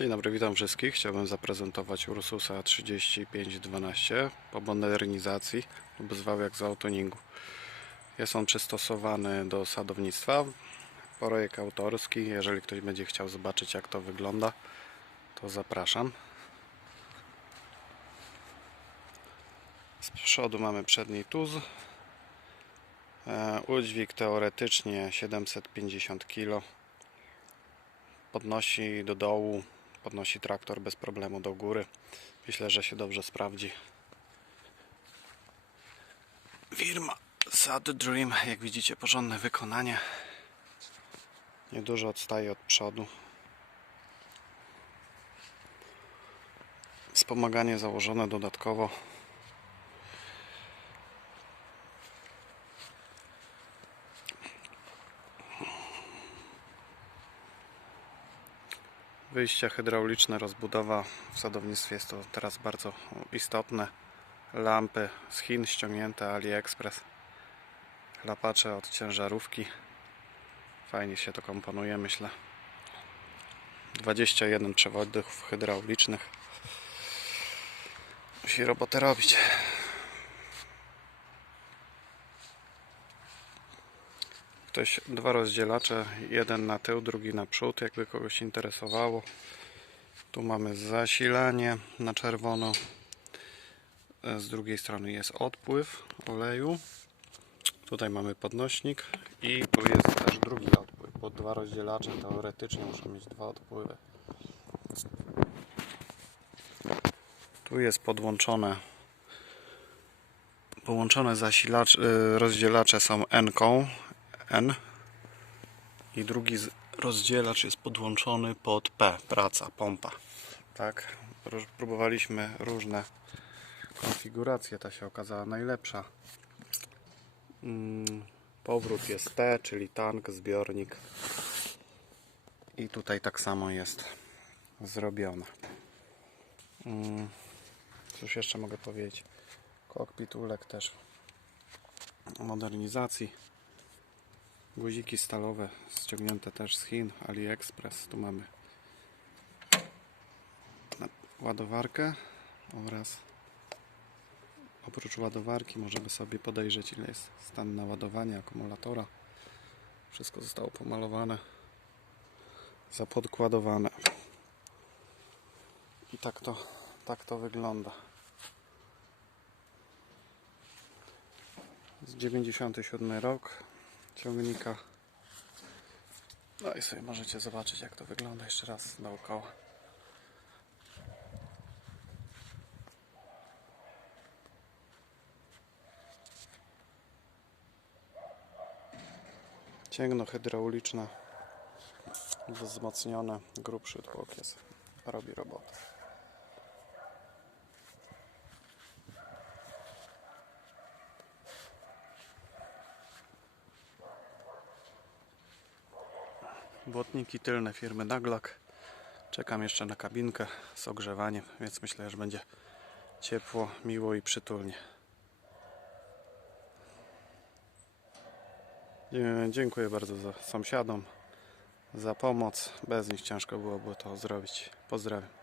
Dzień dobry, witam wszystkich. Chciałbym zaprezentować Ursusa 3512 po modernizacji lub zwał jak z autoningu. Jest on przystosowany do sadownictwa. Projekt autorski. Jeżeli ktoś będzie chciał zobaczyć jak to wygląda, to zapraszam. Z przodu mamy przedni tuz. E, Udźwig teoretycznie 750 kg podnosi do dołu, podnosi traktor bez problemu do góry. Myślę, że się dobrze sprawdzi. Firma Sad Dream, jak widzicie, porządne wykonanie. Niedużo odstaje od przodu. Wspomaganie założone dodatkowo. Wyjścia hydrauliczne, rozbudowa w sadownictwie jest to teraz bardzo istotne. Lampy z Chin ściągnięte AliExpress. Chlapacze od ciężarówki. Fajnie się to komponuje, myślę. 21 przewodów hydraulicznych. Musi robotę robić. Ktoś dwa rozdzielacze, jeden na tył, drugi na przód, jakby kogoś interesowało. Tu mamy zasilanie na czerwono. Z drugiej strony jest odpływ oleju. Tutaj mamy podnośnik i tu jest też drugi odpływ, bo dwa rozdzielacze teoretycznie muszą mieć dwa odpływy. Tu jest podłączone połączone zasilacz, y, rozdzielacze są N-ką N i drugi rozdzielacz jest podłączony pod P, praca, pompa. Tak, próbowaliśmy różne konfiguracje, ta się okazała najlepsza. Mm, Powrót jest T, czyli tank, zbiornik. I tutaj tak samo jest zrobione. Mm, Cóż jeszcze mogę powiedzieć? Kokpit uległ też modernizacji. Guziki stalowe ściągnięte też z Chin, AliExpress. Tu mamy ładowarkę oraz oprócz ładowarki możemy sobie podejrzeć ile jest stan naładowania akumulatora. Wszystko zostało pomalowane, zapodkładowane. I tak to, tak to wygląda. Z 97 rok ciągnika. No i sobie możecie zobaczyć jak to wygląda jeszcze raz dookoła. Cięgno hydrauliczne wzmocnione, grubszy tłok jest, robi robotę. Błotniki tylne firmy Naglak. Czekam jeszcze na kabinkę z ogrzewaniem, więc myślę, że będzie ciepło, miło i przytulnie. Dziękuję bardzo za sąsiadom za pomoc. Bez nich ciężko byłoby to zrobić. Pozdrawiam.